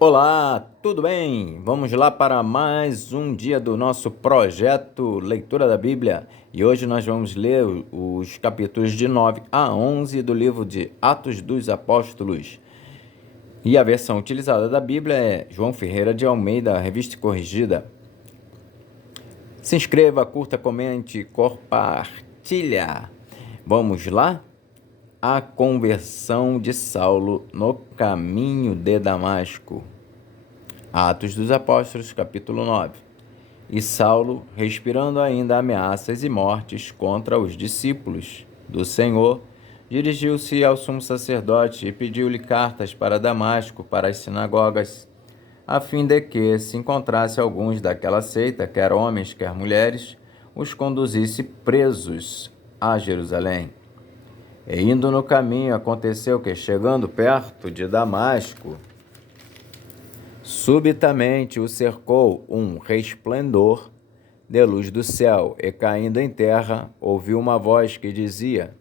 Olá, tudo bem? Vamos lá para mais um dia do nosso projeto Leitura da Bíblia. E hoje nós vamos ler os capítulos de 9 a 11 do livro de Atos dos Apóstolos. E a versão utilizada da Bíblia é João Ferreira de Almeida, Revista e Corrigida. Se inscreva, curta, comente, compartilha. Vamos lá? A conversão de Saulo no caminho de Damasco. Atos dos Apóstolos, capítulo 9. E Saulo, respirando ainda ameaças e mortes contra os discípulos do Senhor, dirigiu-se ao sumo sacerdote e pediu-lhe cartas para Damasco, para as sinagogas, a fim de que, se encontrasse alguns daquela seita, quer homens, quer mulheres, os conduzisse presos a Jerusalém. E indo no caminho, aconteceu que, chegando perto de Damasco, subitamente o cercou um resplendor de luz do céu, e caindo em terra, ouviu uma voz que dizia: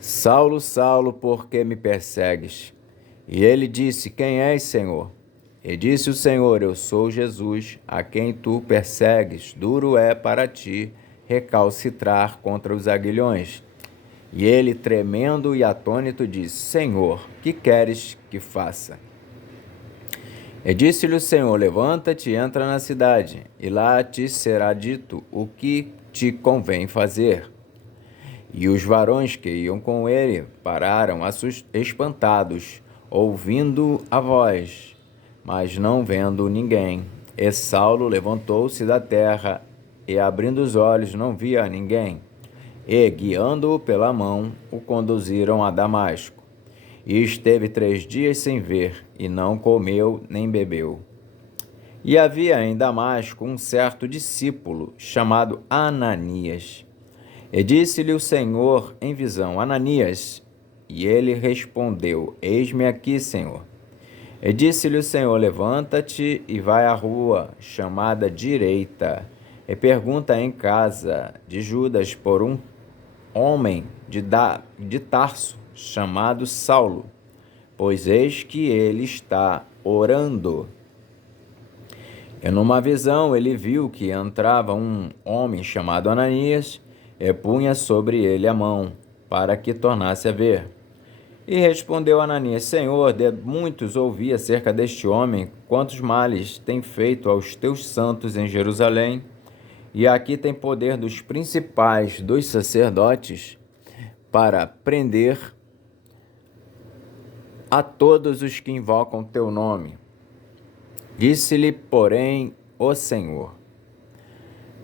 Saulo, Saulo, por que me persegues? E ele disse: Quem és, Senhor? E disse o Senhor: Eu sou Jesus, a quem tu persegues. Duro é para ti recalcitrar contra os aguilhões. E ele, tremendo e atônito, disse: Senhor, que queres que faça? E disse-lhe o Senhor: Levanta-te e entra na cidade, e lá te será dito o que te convém fazer. E os varões que iam com ele pararam espantados, ouvindo a voz, mas não vendo ninguém. E Saulo levantou-se da terra, e abrindo os olhos não via ninguém. E, guiando-o pela mão, o conduziram a Damasco. E esteve 3 dias sem ver, e não comeu nem bebeu. E havia em Damasco um certo discípulo, chamado Ananias. E disse-lhe o Senhor em visão: Ananias. E ele respondeu: Eis-me aqui, Senhor. E disse-lhe o Senhor: Levanta-te e vai à rua, chamada Direita, e pergunta em casa de Judas por um homem de Tarso, chamado Saulo, pois eis que ele está orando. E numa visão ele viu que entrava um homem chamado Ananias, e punha sobre ele a mão, para que tornasse a ver. E respondeu Ananias: Senhor, de muitos ouvi acerca deste homem, quantos males tem feito aos teus santos em Jerusalém, e aqui tem poder dos principais dos sacerdotes para prender a todos os que invocam teu nome. Disse-lhe, porém, o Senhor: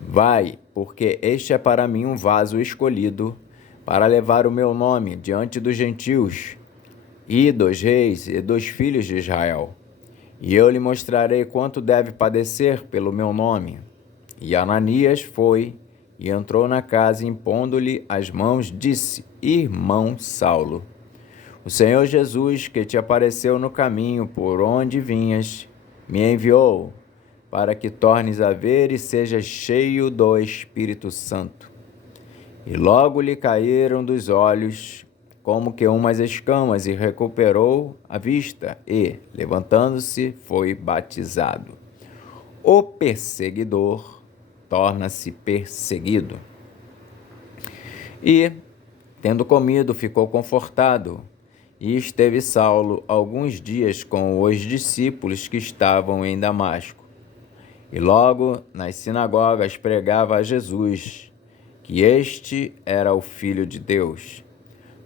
Vai, porque este é para mim um vaso escolhido para levar o meu nome diante dos gentios e dos reis e dos filhos de Israel. E eu lhe mostrarei quanto deve padecer pelo meu nome. E Ananias foi e entrou na casa, impondo-lhe as mãos, disse: Irmão Saulo, o Senhor Jesus, que te apareceu no caminho por onde vinhas, me enviou para que tornes a ver e sejas cheio do Espírito Santo. E logo lhe caíram dos olhos como que umas escamas, e recuperou a vista, e, levantando-se, foi batizado. O perseguidor torna-se perseguido. E, tendo comido, ficou confortado. E esteve Saulo alguns dias com os discípulos que estavam em Damasco. E logo nas sinagogas pregava a Jesus, que este era o Filho de Deus.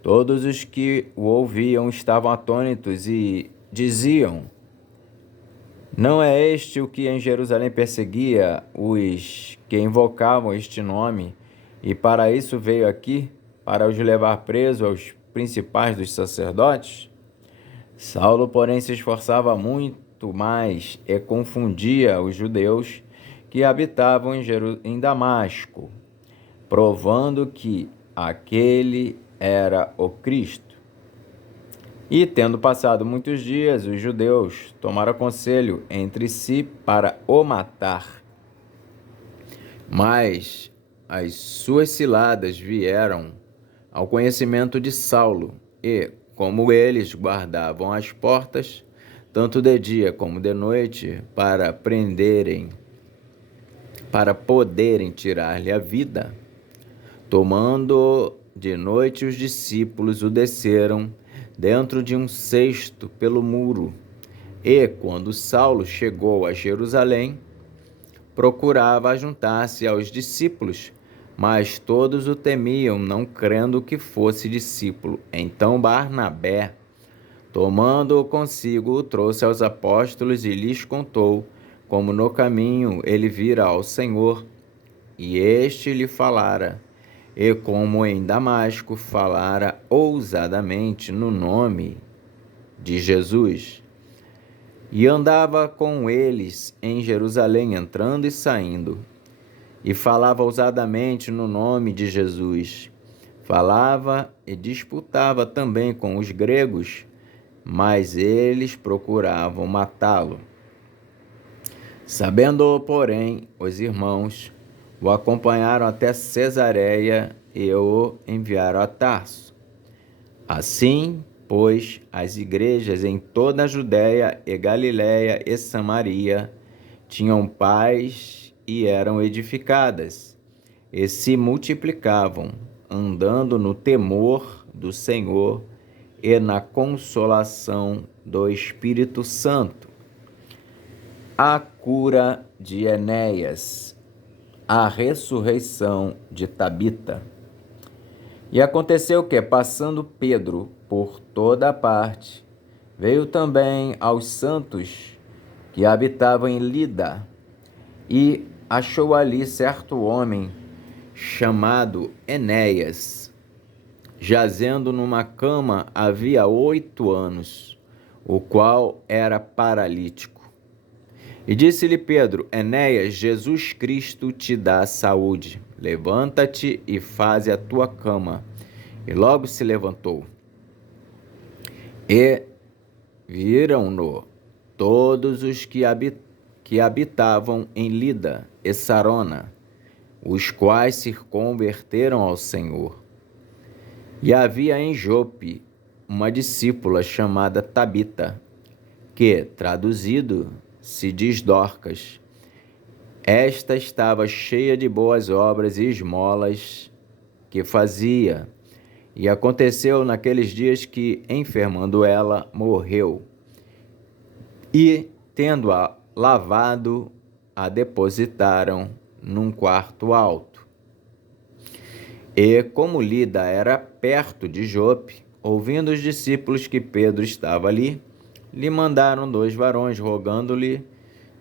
Todos os que o ouviam estavam atônitos e diziam: Não é este o que em Jerusalém perseguia os que invocavam este nome, e para isso veio aqui, para os levar presos aos principais dos sacerdotes? Saulo, porém, se esforçava muito mais e confundia os judeus que habitavam em Damasco, provando que aquele era o Cristo. E, tendo passado muitos dias, os judeus tomaram conselho entre si para o matar. Mas as suas ciladas vieram ao conhecimento de Saulo, e, como eles guardavam as portas, tanto de dia como de noite, para poderem tirar-lhe a vida. Tomando de noite, os discípulos o desceram dentro de um cesto pelo muro. E, quando Saulo chegou a Jerusalém, procurava juntar-se aos discípulos, mas todos o temiam, não crendo que fosse discípulo. Então Barnabé, tomando-o consigo, o trouxe aos apóstolos e lhes contou como no caminho ele vira ao Senhor, e este lhe falara, e como em Damasco falara ousadamente no nome de Jesus. E andava com eles em Jerusalém, entrando e saindo, e falava ousadamente no nome de Jesus. Falava e disputava também com os gregos, mas eles procuravam matá-lo. Sabendo, porém, os irmãos o acompanharam até Cesareia e o enviaram a Tarso. Assim, pois, as igrejas em toda a Judéia e Galiléia e Samaria tinham paz e eram edificadas, e se multiplicavam, andando no temor do Senhor e na consolação do Espírito Santo. A cura de Enéas, a ressurreição de Tabita. E aconteceu que, passando Pedro por toda a parte, veio também aos santos que habitavam em Lida, e achou ali certo homem chamado Enéas, jazendo numa cama havia 8 anos, o qual era paralítico. E disse-lhe Pedro: Enéas, Jesus Cristo te dá saúde. Levanta-te e faze a tua cama. E logo se levantou. E viram-no todos os que habitavam em Lida e Sarona, os quais se converteram ao Senhor. E havia em Jope uma discípula chamada Tabita, que, traduzido, se diz Dorcas. Esta estava cheia de boas obras e esmolas que fazia. E aconteceu naqueles dias que, enfermando ela, morreu. E, tendo-a lavado, a depositaram num quarto alto. E, como Lida era perto de Jope, ouvindo os discípulos que Pedro estava ali, lhe mandaram 2 varões, rogando-lhe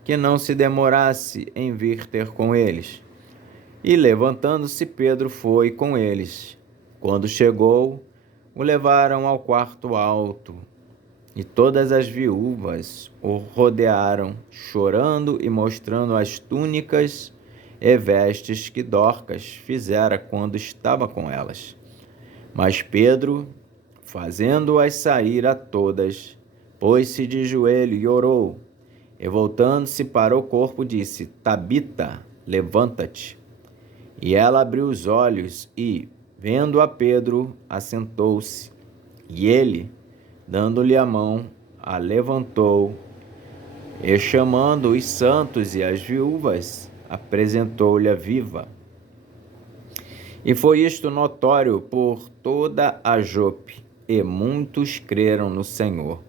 que não se demorasse em vir ter com eles. E, levantando-se, Pedro foi com eles. Quando chegou, o levaram ao quarto alto, e todas as viúvas o rodearam, chorando e mostrando as túnicas e vestes que Dorcas fizera quando estava com elas. Mas Pedro, fazendo-as sair a todas, pôs-se de joelho e orou, e voltando-se para o corpo, disse: Tabita, levanta-te. E ela abriu os olhos e, vendo a Pedro, assentou-se. E ele, dando-lhe a mão, a levantou, e chamando os santos e as viúvas, apresentou-lhe a viva. E foi isto notório por toda a Jope, e muitos creram no Senhor.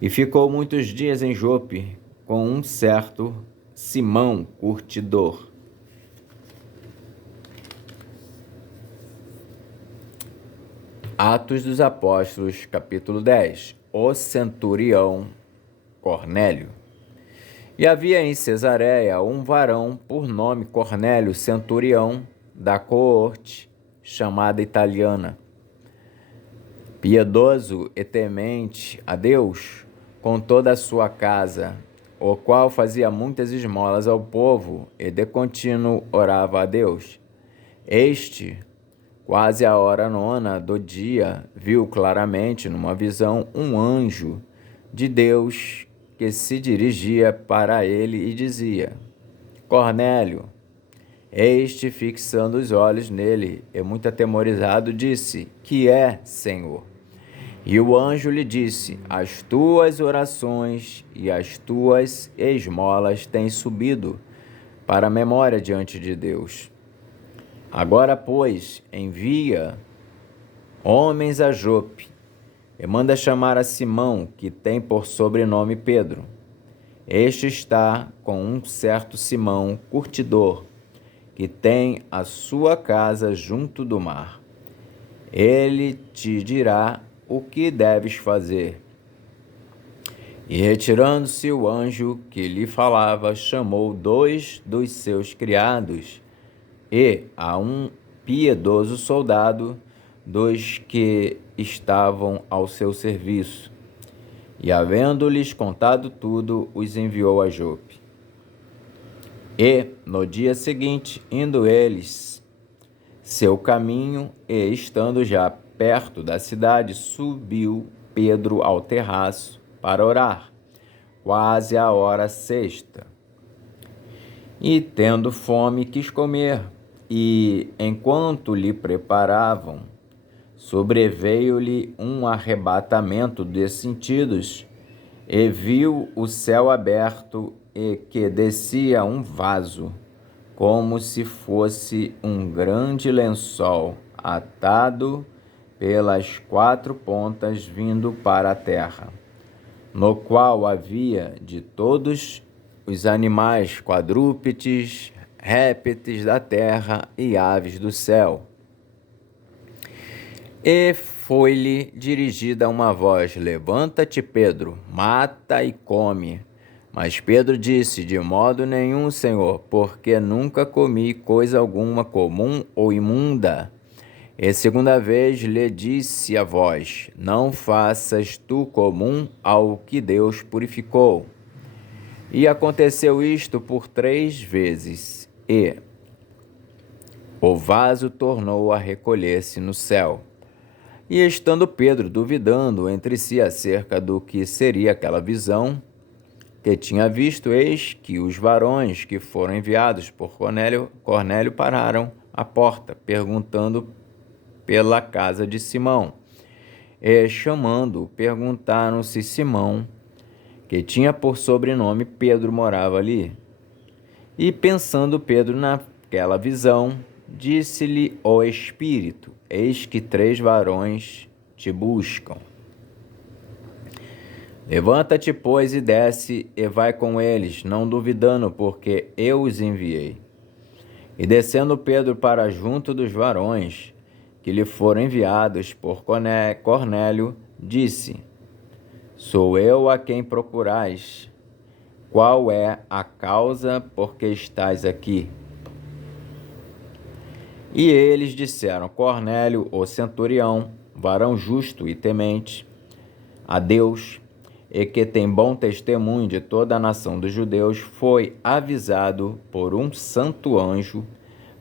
E ficou muitos dias em Jope com um certo Simão curtidor. Atos dos Apóstolos, capítulo 10. O centurião Cornélio. E havia em Cesareia um varão por nome Cornélio, centurião da coorte, chamada italiana, piedoso e temente a Deus com toda a sua casa, o qual fazia muitas esmolas ao povo e de contínuo orava a Deus. Este, quase à hora 9 do dia, viu claramente numa visão um anjo de Deus que se dirigia para ele e dizia: Cornélio. Este, fixando os olhos nele e muito atemorizado, disse: Que é, Senhor? E o anjo lhe disse: as tuas orações e as tuas esmolas têm subido para a memória diante de Deus. Agora, pois, envia homens a Jope e manda chamar a Simão, que tem por sobrenome Pedro. Este está com um certo Simão, curtidor, que tem a sua casa junto do mar. Ele te dirá o que deves fazer. E retirando-se o anjo que lhe falava, chamou 2 dos seus criados e a um piedoso soldado dos que estavam ao seu serviço. E, havendo-lhes contado tudo, os enviou a Jope. E, no dia seguinte, indo eles seu caminho, e estando já perto da cidade, subiu Pedro ao terraço para orar, quase à hora sexta. E, tendo fome, quis comer, e, enquanto lhe preparavam, sobreveio-lhe um arrebatamento de sentidos, e viu o céu aberto e que descia um vaso, como se fosse um grande lençol, atado pelas 4 pontas, vindo para a terra, no qual havia de todos os animais quadrúpedes, répteis da terra e aves do céu. E foi-lhe dirigida uma voz: levanta-te, Pedro, mata e come. Mas Pedro disse: de modo nenhum, Senhor, porque nunca comi coisa alguma comum ou imunda. E segunda vez lhe disse a voz: não faças tu comum ao que Deus purificou. E aconteceu isto por 3 vezes, e o vaso tornou a recolher-se no céu. E estando Pedro duvidando entre si acerca do que seria aquela visão que tinha visto, eis que os varões que foram enviados por Cornélio pararam à porta, perguntando pela casa de Simão. E, chamando, perguntaram se Simão, que tinha por sobrenome Pedro, morava ali. E, pensando Pedro naquela visão, disse-lhe o Espírito: eis que 3 varões te buscam. Levanta-te, pois, e desce, e vai com eles, não duvidando, porque eu os enviei. E descendo Pedro para junto dos varões que lhe foram enviados por Cornélio, disse: sou eu a quem procurais. Qual é a causa por que estais aqui? E eles disseram: Cornélio, o centurião, varão justo e temente a Deus, e que tem bom testemunho de toda a nação dos judeus, foi avisado por um santo anjo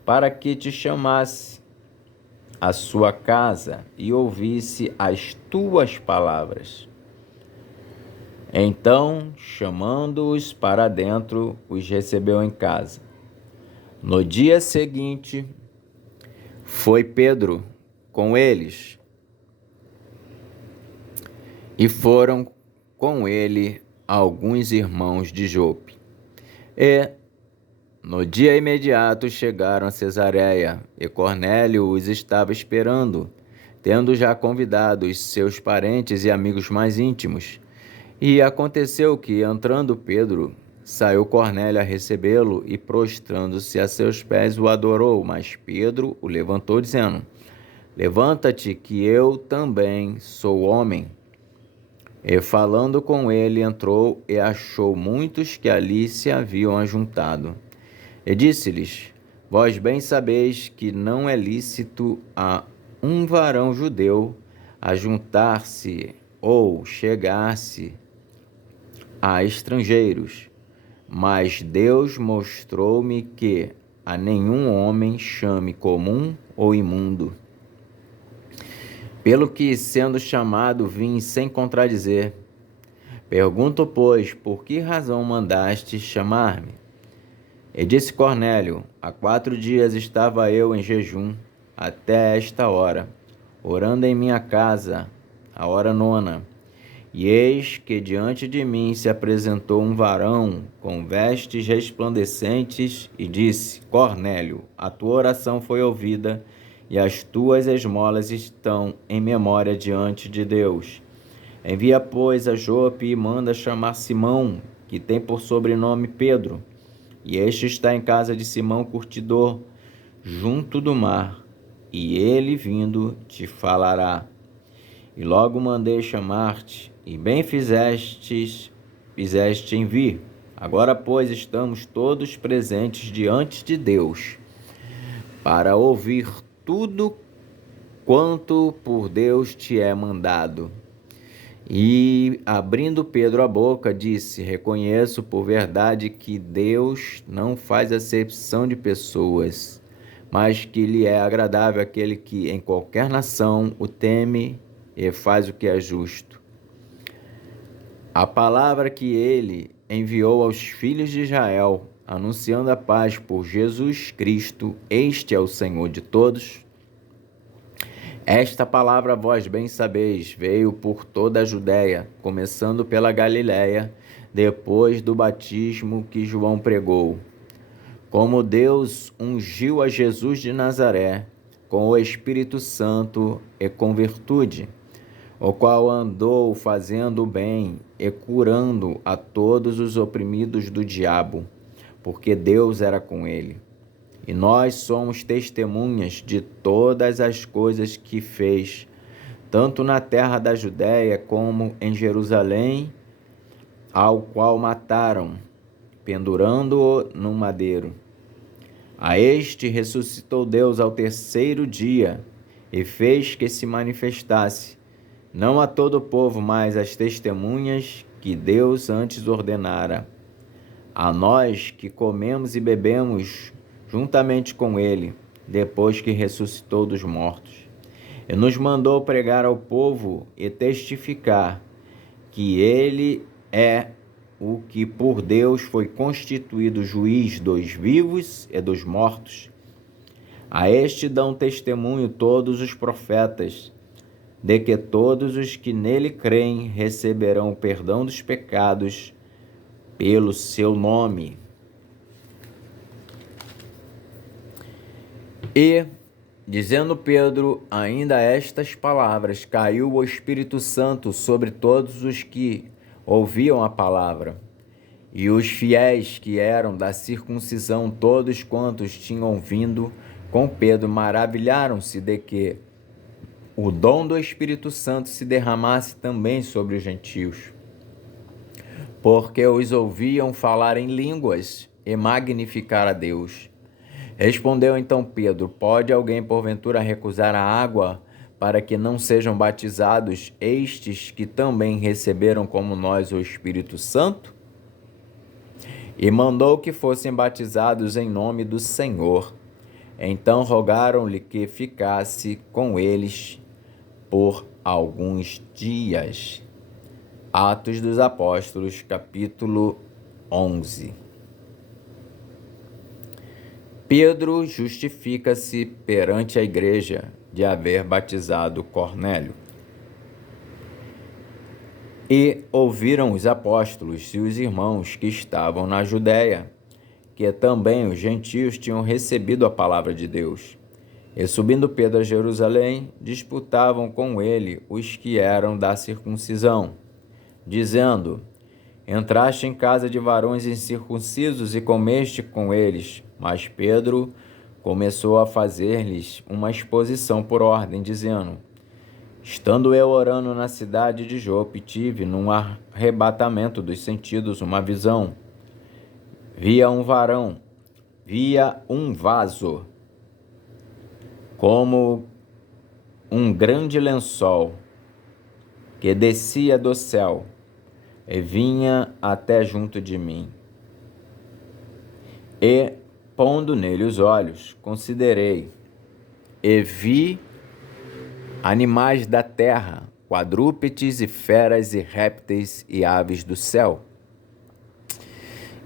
para que te chamasse à sua casa e ouvisse as tuas palavras. Então, chamando-os para dentro, os recebeu em casa. No dia seguinte, foi Pedro com eles, e foram com ele alguns irmãos de Jope. E, no dia imediato, chegaram a Cesareia, e Cornélio os estava esperando, tendo já convidado os seus parentes e amigos mais íntimos. E aconteceu que, entrando Pedro, saiu Cornélio a recebê-lo, e, prostrando-se a seus pés, o adorou. Mas Pedro o levantou, dizendo: levanta-te, que eu também sou homem. E, falando com ele, entrou e achou muitos que ali se haviam ajuntado. E disse-lhes: vós bem sabeis que não é lícito a um varão judeu ajuntar-se ou chegar-se a estrangeiros, mas Deus mostrou-me que a nenhum homem chame comum ou imundo. Pelo que, sendo chamado, vim sem contradizer. Pergunto, pois, por que razão mandaste chamar-me? E disse Cornélio: há 4 dias estava eu em jejum, até esta hora, orando em minha casa a hora nona. E eis que diante de mim se apresentou um varão com vestes resplandecentes e disse: Cornélio, a tua oração foi ouvida e as tuas esmolas estão em memória diante de Deus. Envia, pois, a Jope e manda chamar Simão, que tem por sobrenome Pedro, e este está em casa de Simão Curtidor, junto do mar, e ele vindo te falará. E logo mandei chamar-te, e bem fizeste em vir. Agora, pois, estamos todos presentes diante de Deus, para ouvir tudo quanto por Deus te é mandado. E, abrindo Pedro a boca, disse: Reconheço por verdade que Deus não faz acepção de pessoas, mas que lhe é agradável aquele que em qualquer nação o teme e faz o que é justo. A palavra que ele enviou aos filhos de Israel, anunciando a paz por Jesus Cristo, este é o Senhor de todos. Esta palavra, vós bem sabeis, veio por toda a Judéia, começando pela Galiléia, depois do batismo que João pregou. Como Deus ungiu a Jesus de Nazaré, com o Espírito Santo e com virtude, o qual andou fazendo o bem e curando a todos os oprimidos do diabo, porque Deus era com ele. E nós somos testemunhas de todas as coisas que fez, tanto na terra da Judéia como em Jerusalém, ao qual mataram, pendurando-o no madeiro. A este ressuscitou Deus ao terceiro dia e fez que se manifestasse, não a todo o povo, mas às testemunhas que Deus antes ordenara. A nós que comemos e bebemos juntamente com ele, depois que ressuscitou dos mortos. E nos mandou pregar ao povo e testificar que ele é o que por Deus foi constituído juiz dos vivos e dos mortos. A este dão testemunho todos os profetas, de que todos os que nele creem receberão o perdão dos pecados pelo seu nome. E, dizendo Pedro ainda estas palavras, caiu o Espírito Santo sobre todos os que ouviam a palavra. E os fiéis que eram da circuncisão, todos quantos tinham vindo com Pedro, maravilharam-se de que o dom do Espírito Santo se derramasse também sobre os gentios, porque os ouviam falar em línguas e magnificar a Deus. Respondeu então Pedro: Pode alguém porventura recusar a água para que não sejam batizados estes que também receberam como nós o Espírito Santo? E mandou que fossem batizados em nome do Senhor. Então rogaram-lhe que ficasse com eles por alguns dias. Atos dos Apóstolos, capítulo 11. Pedro justifica-se perante a igreja de haver batizado Cornélio. E ouviram os apóstolos e os irmãos que estavam na Judéia, que também os gentios tinham recebido a palavra de Deus. E subindo Pedro a Jerusalém, disputavam com ele os que eram da circuncisão, dizendo: Entraste em casa de varões incircuncisos e comeste com eles. Mas Pedro começou a fazer-lhes uma exposição por ordem, dizendo: Estando eu orando na cidade de Jope, tive num arrebatamento dos sentidos uma visão. Via um vaso, como um grande lençol, que descia do céu e vinha até junto de mim. E, pondo nele os olhos, considerei, e vi animais da terra, quadrúpedes e feras e répteis e aves do céu.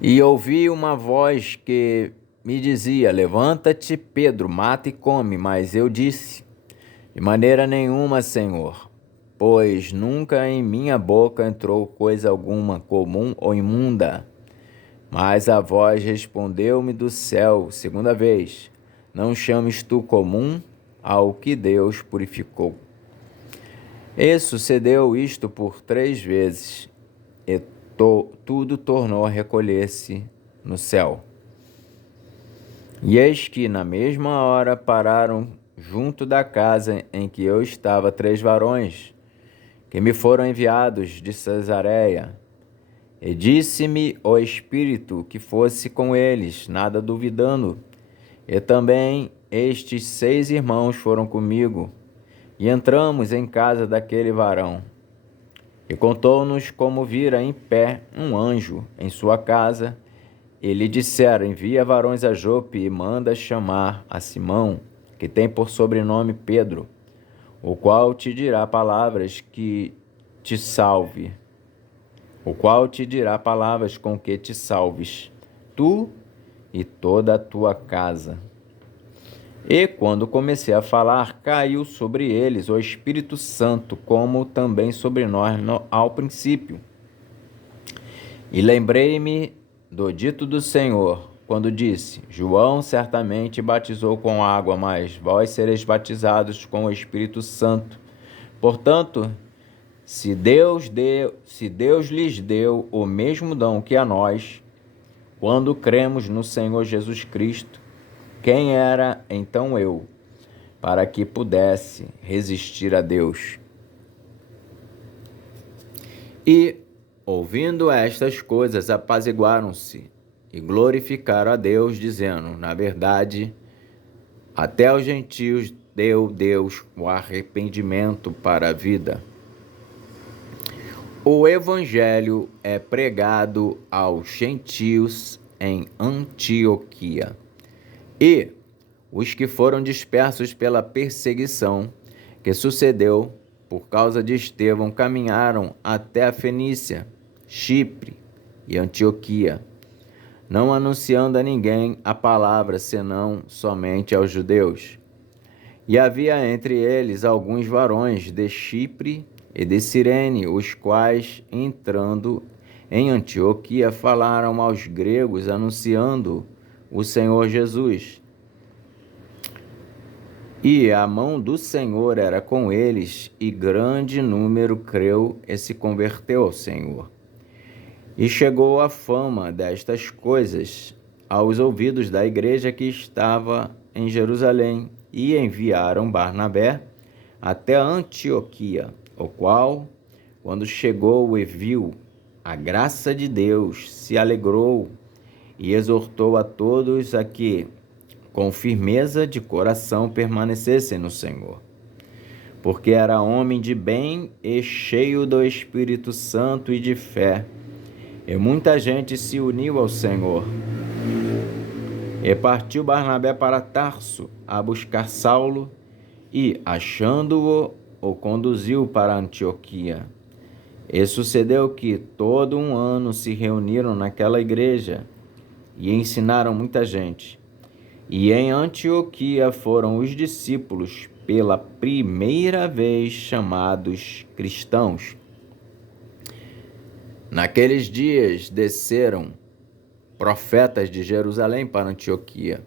E ouvi uma voz que me dizia: Levanta-te, Pedro, mata e come. Mas eu disse: De maneira nenhuma, Senhor, pois nunca em minha boca entrou coisa alguma comum ou imunda. Mas a voz respondeu-me do céu, segunda vez: Não chames tu comum ao que Deus purificou. E sucedeu isto por 3 vezes, e tudo tornou a recolher-se no céu. E eis que, na mesma hora, pararam junto da casa em que eu estava 3 varões, que me foram enviados de Cesareia. E disse-me o Espírito que fosse com eles, nada duvidando. E também estes 6 irmãos foram comigo, e entramos em casa daquele varão. E contou-nos como vira em pé um anjo em sua casa, e lhe dissera: Envia varões a Jope e manda chamar a Simão, que tem por sobrenome Pedro, o qual te dirá palavras com que te salves, tu e toda a tua casa. E quando comecei a falar, caiu sobre eles o Espírito Santo, como também sobre nós ao princípio. E lembrei-me do dito do Senhor, quando disse: João certamente batizou com água, mas vós sereis batizados com o Espírito Santo. Portanto, se Deus lhes deu o mesmo dom que a nós, quando cremos no Senhor Jesus Cristo, quem era então eu, para que pudesse resistir a Deus? E, ouvindo estas coisas, apaziguaram-se e glorificaram a Deus, dizendo: Na verdade, até aos gentios deu Deus o arrependimento para a vida. O Evangelho é pregado aos gentios em Antioquia. E os que foram dispersos pela perseguição que sucedeu por causa de Estevão caminharam até a Fenícia, Chipre e Antioquia, não anunciando a ninguém a palavra, senão somente aos judeus. E havia entre eles alguns varões de Chipre e de Cirene, os quais, entrando em Antioquia, falaram aos gregos, anunciando o Senhor Jesus. E a mão do Senhor era com eles, e grande número creu e se converteu ao Senhor. E chegou a fama destas coisas aos ouvidos da igreja que estava em Jerusalém, e enviaram Barnabé até Antioquia, o qual, quando chegou e viu a graça de Deus, se alegrou e exortou a todos a que, com firmeza de coração, permanecessem no Senhor. Porque era homem de bem e cheio do Espírito Santo e de fé, e muita gente se uniu ao Senhor. E partiu Barnabé para Tarso a buscar Saulo, e, achando-o, o conduziu para Antioquia. E sucedeu que todo um ano se reuniram naquela igreja e ensinaram muita gente. E em Antioquia foram os discípulos pela primeira vez chamados cristãos. Naqueles dias desceram profetas de Jerusalém para Antioquia,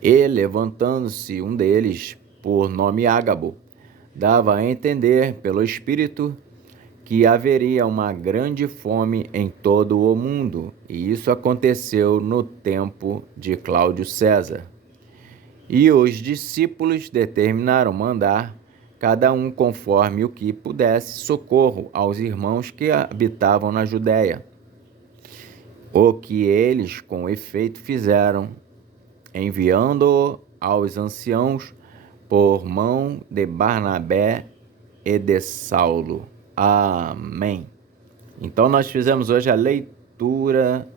e, levantando-se um deles, por nome Ágabo, dava a entender pelo Espírito que haveria uma grande fome em todo o mundo, e isso aconteceu no tempo de Cláudio César. E os discípulos determinaram mandar, cada um conforme o que pudesse, socorro aos irmãos que habitavam na Judéia. O que eles com efeito fizeram, enviando-o aos anciãos por mão de Barnabé e de Saulo. Amém. Então nós fizemos hoje a leitura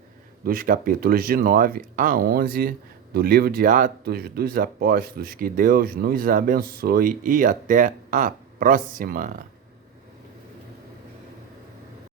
dos capítulos de 9 a 11 do livro de Atos dos Apóstolos. Que Deus nos abençoe e até a próxima.